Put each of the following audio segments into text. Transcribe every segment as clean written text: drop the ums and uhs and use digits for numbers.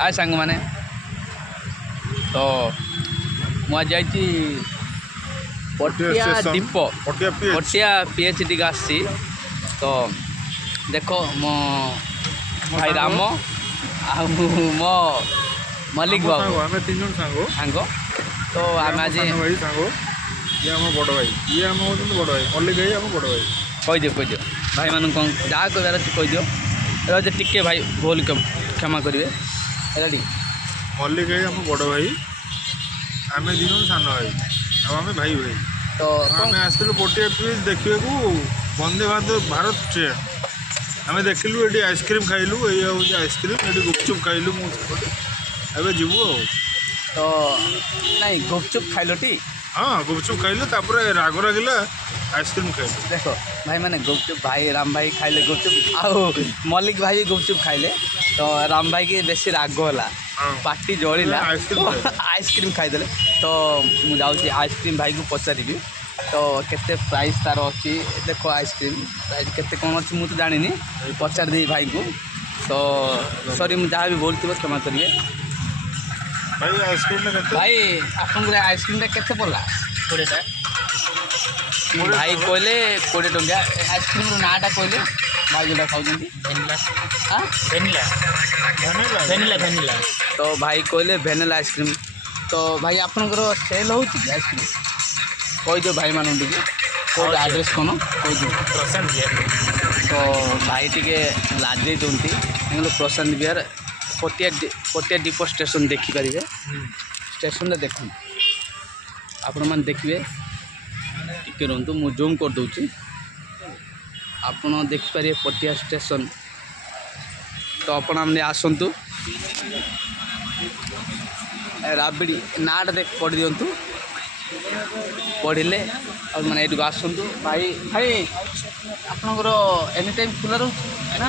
आए सांग मैंने तो मुझे जाइए पटिया दीप पटिया पीएचडी का आसी तो देख मो भाई राम आ मो मल्लिक बाबू आम 3 जन सांग तो आम आज भाई सांग ये आम बड़ भाई ये आम होती बड़ भाई मल्लिक भाई आम बड़ भाई कहीदियो भाई मान कौन जहाँ कहार अच्छे कहीदियो टिके भाई भूल क्षमा करेंगे है मल्लिक भाई आम बड़ भाई आम 2 जन सान भाई आम भाई भाई तो आम आसलु पटिया पीएच देखा वंदे भारत ट्रेन आम देखलु ये आइसक्रीम खाइलु ये हूँ आइसक्रीम ये गुपचुप खाइलु मुझे जीवु तो नहीं गुपचुप खाइलटी हाँ गुपचुप खाइलु तापर राग लगिला आइसक्रीम खाइलु देख भाई मैंने गुपचुप भाई राम भाई खाइले गुपचुप आओ मल्लिक भाई भी गुपचुप खाइले तो राम भाई की बेसी राग है पार्टी जलिला आइसक्रीम खाईदे तो मुझे जाऊँगी आइसक्रीम भाई को पचारि तो केते प्राइस तार अच्छी देख आइसक्रीम प्राइस केते कौन अच्छी मुझे जानी पचार दे भाई को तो सॉरी मुझे जहाँ भी बोलती क्षमा करिए भाई आइसक्रीम भाई आपन आइसक्रीम केते पड़ा 20 भाई कहले 20 टंका आइसक्रीम नाटा कहले भाई जोटा खाऊँ भेनिला तो भाई कहले भेनिला आइसक्रीम तो भाई आपनकर सेल हो आइसक्रीम कहीदे भाई मान कौन आड्रेस कौन कहीदे तो भाई टे लाजे दिखती प्रशांत विहार पटिया डिपो स्टेशन देखिपारे स्टेशन देख आपण मैंने देखिए टिके रुहतु मु जूम कर दूची आपण देखिपारे पटिया स्टेशन तो आपण मैंने आसतु राबिड़ी नाटा देख पढ़ दिंतु पढ़ले और मैंने ये आसतु भाई भाई आपणकर एनी टाइम खुला रोचे ना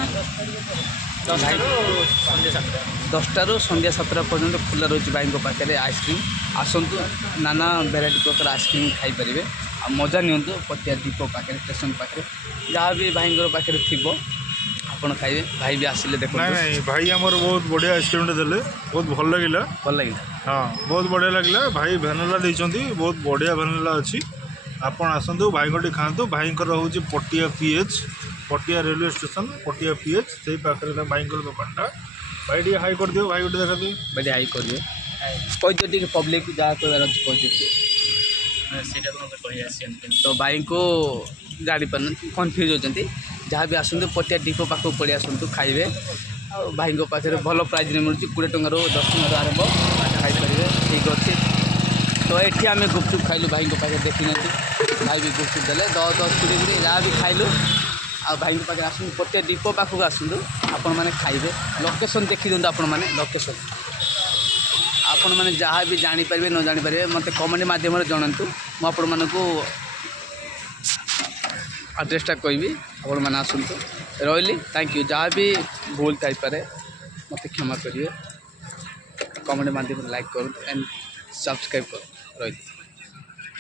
10टा ରୁ ସନ୍ଧ୍ୟା 7ଟା पर्यंत खुला रोचे भाई पाखे आइसक्रीम आसतु नाना भेराइटी प्रकार आइसक्रीम खाईपारे आ मजा नियंतु पटिया दीप पाखे स्टेशन पाखे जहाँ भी भाई पाखे थी आपड़ खाइए भाई भी आसिले देख नहीं भाई आमर बहुत बढ़िया आइसक्रीम देले बहुत भल लगे हाँ बहुत बढ़िया लगे भाई भेनिला देइचंती बहुत बढ़िया भेनिला अच्छी आपन आसतु भाई खातु भाई हूँ पटिया पीएच पटिया रेलवे स्टेशन पटिया पीएच से पाखे भाई दुकानटा भाई टे हाई कर दियो भाई गोटे देखा दिए भाई हाई कर दिए कहीदे टे पब्लिक जहाँ कह तो भाई को जानी पार कन्फ्यूज होती जहाँ भी आसतु पटिया डिपो पाखक पड़े आसतु खाइबे भाई पाखे भल प्राइज मिलूँ 20 टंकार 10 टंकार आरंभ खाईपारे ठीक अच्छे तो ये आम गुपचुप खाइलु भाई पाखे देखी भाई भी गुपचुप देले 10 20 जहाँ भी खाइलु आ भाई पाखे आसतु पटिया डिपो पाखक आसतु आपण मैंने खाइबे लोकेशन देखी दिखाँ आपण मैंने लोकेशन आपण मैंने जहाँ भी जानीपारे न जानीपारे मत कमेंट मध्यम जनातु मुझे मानक आड्रेसटा कहि आपण मैंने आसतु रही थैंक यू जहाँ भी भूल थाईपे मत क्षमा करिए कमेंट माध्यम लाइक करूँ एंड सब्सक्राइब कर रही।